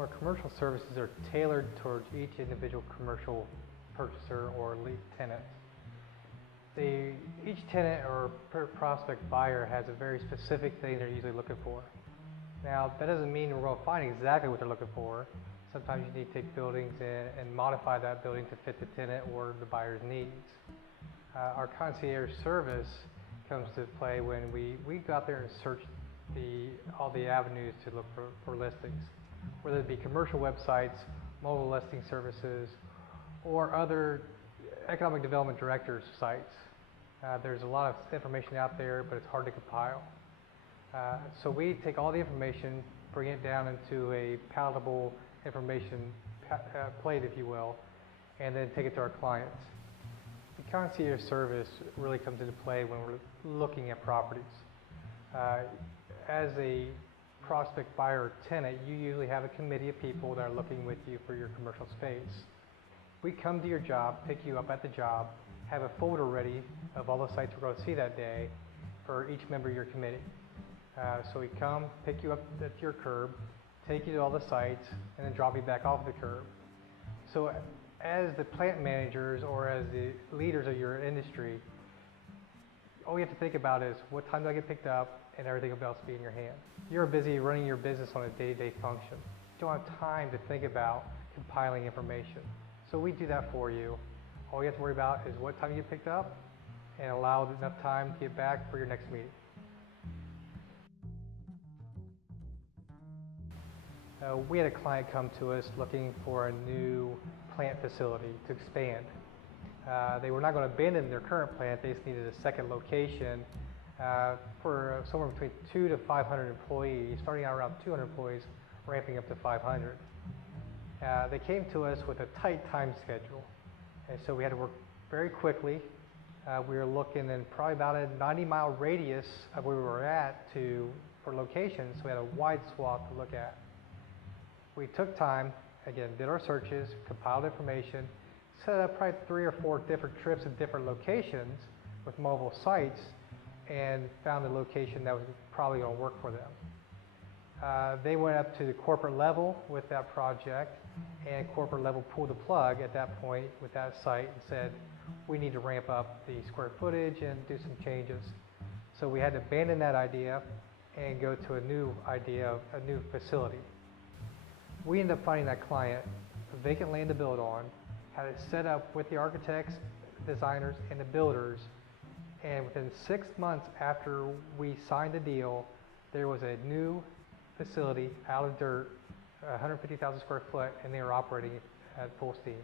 Our commercial services are tailored towards each individual commercial purchaser or tenant. Each tenant or prospect buyer has a very specific thing they're usually looking for. Now, that doesn't mean we're going to find exactly what they're looking for. Sometimes you need to take buildings and modify that building to fit the tenant or the buyer's needs. Our concierge service comes to play when we go out there and search all the avenues to look for listings, whether it be commercial websites, mobile listing services, or other economic development directors' sites. There's a lot of information out there, but it's hard to compile. So we take all the information, bring it down into a palatable information plate, if you will, and then take it to our clients. The concierge service really comes into play when we're looking at properties. As a prospect buyer or tenant, you usually have a committee of people that are looking with you for your commercial space. We come to your job, pick you up at the job, have a folder ready of all the sites we're going to see that day for each member of your committee. So we come, pick you up at your curb, take you to all the sites, and then drop you back off the curb. So as the plant managers or as the leaders of your industry, all you have to think about is what time do I get picked up, and everything else be in your hand. You're busy running your business on a day-to-day function. You don't have time to think about compiling information. So we do that for you. All you have to worry about is what time you get picked up and allow enough time to get back for your next meeting. We had a client come to us looking for a new plant facility to expand. They were not going to abandon their current plant, they just needed a second location for somewhere between 200 to 500 employees, starting out around 200 employees, ramping up to 500. They came to us with a tight time schedule, and so we had to work very quickly. We were looking in probably about a 90-mile radius of where we were at for locations, so we had a wide swath to look at. We took time, again, did our searches, compiled information, set up probably 3 or 4 different trips in different locations with mobile sites, and found a location that was probably going to work for them. They went up to the corporate level with that project, and corporate level pulled the plug at that point with that site and said, we need to ramp up the square footage and do some changes. So we had to abandon that idea and go to a new idea of a new facility. We ended up finding that client a vacant land to build on, had it set up with the architects, designers, and the builders, and within 6 months after we signed the deal, there was a new facility out of dirt, 150,000 square foot, and they were operating at full steam.